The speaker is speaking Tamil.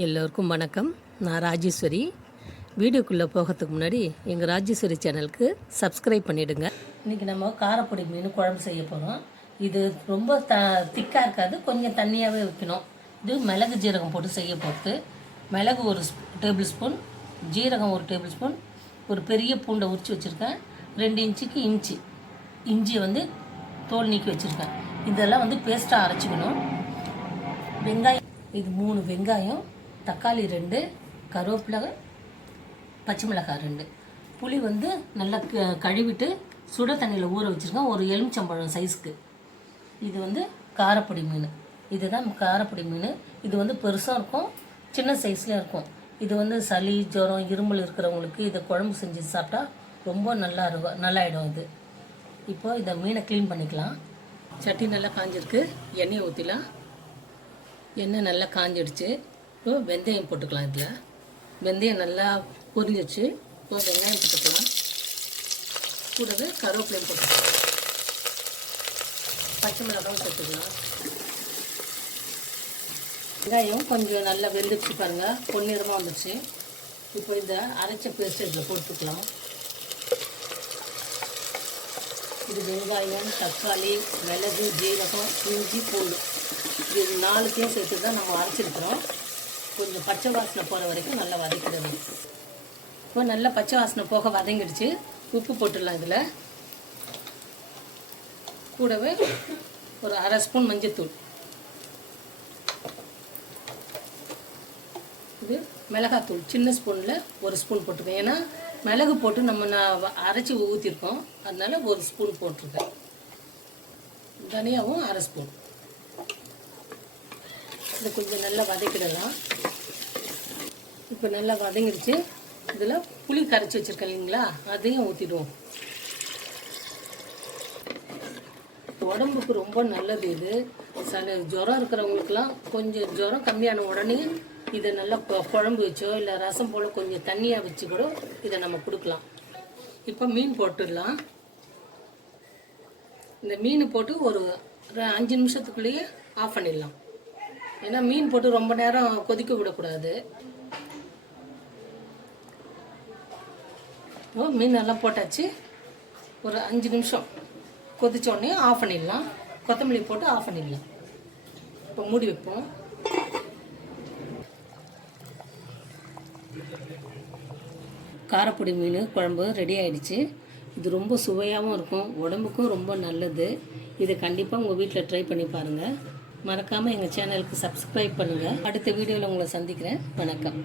எல்லோருக்கும் வணக்கம். நான் ராஜேஸ்வரி. வீடியோக்குள்ளே போகிறதுக்கு முன்னாடி எங்கள் ராஜேஸ்வரி சேனலுக்கு சப்ஸ்கிரைப் பண்ணிவிடுங்க. இன்றைக்கி நம்ம காரப்பொடி மீன் குழம்பு செய்ய போகிறோம். இது ரொம்ப திக்காக இருக்காது, கொஞ்சம் தண்ணியாகவே வைக்கணும். இது மிளகு ஜீரகம் போட்டு செய்ய போகிறது. மிளகு ஒரு டேபிள் ஸ்பூன், ஜீரகம் ஒரு டேபிள் ஸ்பூன், ஒரு பெரிய பூண்டை உரித்து வச்சுருக்கேன். 2 இன்ச்சுக்கு இஞ்சியை தோல் நீக்கி வச்சுருக்கேன். இதெல்லாம் பேஸ்ட்டாக அரைச்சிக்கணும். வெங்காயம் இது 3 வெங்காயம், தக்காளி 2, கருவேப்பிலை, பச்சை மிளகாய் 2, புளி நல்லா கழுவிட்டு சுட தண்ணியில் ஊற வச்சுருக்கேன், ஒரு எலுமிச்சம்பழம் சைஸ்க்கு. இது காரப்பொடி மீன். இதுதான் காரப்பொடி மீன். இது பெருசாக இருக்கும், சின்ன சைஸ்லேயும் இருக்கும். இது சளி, ஜுரம், இருமல் இருக்கிறவங்களுக்கு இதை குழம்பு செஞ்சு சாப்பிட்டா ரொம்ப நல்லாயிடும். இது இப்போது இதை மீனை க்ளீன் பண்ணிக்கலாம். சட்டி நல்லா காஞ்சிருக்கு, எண்ணெயை ஊற்றிலாம். எண்ணெய் நல்லா காஞ்சிடுச்சு. இப்போ வெந்தயம் போட்டுக்கலாம். இதில் வெந்தயம் நல்லா பொரிஞ்சிடுச்சு. இப்போ வெங்காயம் போட்டுக்கலாம். கூடவே கருவேப்பிலையும் போட்டுக்கலாம். பச்சை மிளகாவும் போட்டுக்கலாம். வெங்காயம் கொஞ்சம் நல்லா வெந்துடுச்சு பாருங்கள், பொன்னிறமாக வந்துடுச்சு. இப்போ இதை அரைச்ச பேஸ்ட் இதில் போட்டுக்கலாம். இது வெங்காயம், தக்காளி, மிளகு, ஜீரகம், இஞ்சி, பூண்டு, இது 4த்தையும் சேர்த்து தான் நம்ம அரைச்சிருக்கிறோம். கொஞ்சம் பச்சை வாசனை போகிற வரைக்கும் நல்லா வதக்கிடணும். இப்போ நல்லா பச்சை வாசனை போக வதங்கிடுச்சு. உப்பு போட்டுடலாம். இதில் கூடவே ஒரு 1/2 ஸ்பூன் மஞ்சத்தூள். இது மிளகாத்தூள் சின்ன ஸ்பூனில் 1 ஸ்பூன் போட்டுருக்கேன். ஏன்னா மிளகு போட்டு நான் அரைச்சி ஊற்றிருக்கோம், அதனால 1 ஸ்பூன் போட்டிருக்கேன். தனியாகவும் 1/2 ஸ்பூன். இதை கொஞ்சம் நல்லா வதக்கிடலாம். இப்போ நல்லா வதங்கிடுச்சு. இதில் புளி கரைச்சி வச்சுருக்கேன் இல்லைங்களா, அதையும் ஊற்றிடுவோம். உடம்புக்கு ரொம்ப நல்லது இது. ஜுரம் இருக்கிறவங்களுக்குலாம் கொஞ்சம் ஜுரம் கம்மியான உடனே இதை நல்லா குழம்பு வச்சோ இல்லை ரசம் போல் கொஞ்சம் தண்ணியாக வச்சு கூட இதை நம்ம கொடுக்கலாம். இப்போ மீன் போட்டுடலாம். இந்த மீன் போட்டு ஒரு 5 நிமிஷத்துக்குள்ளேயே ஆஃப் பண்ணிடலாம். ஏன்னா மீன் போட்டு ரொம்ப நேரம் கொதிக்க விடக்கூடாது. மீன் நல்லா போட்டாச்சு. ஒரு 5 நிமிஷம் கொதிச்சோடனே ஆஃப் பண்ணிடலாம். கொத்தமல்லி போட்டு ஆஃப் பண்ணிடலாம். இப்போ மூடி வைப்போம். காரப்பொடி மீன் குழம்பு ரெடி ஆகிடுச்சு. இது ரொம்ப சுவையாகவும் இருக்கும், உடம்புக்கும் ரொம்ப நல்லது. இதை கண்டிப்பாக உங்கள் வீட்டில் ட்ரை பண்ணி பாருங்கள். மறக்காமல் எங்கள் சேனலுக்கு சப்ஸ்கிரைப் பண்ணுங்கள். அடுத்த வீடியோவில் உங்களை சந்திக்கிறேன். வணக்கம்.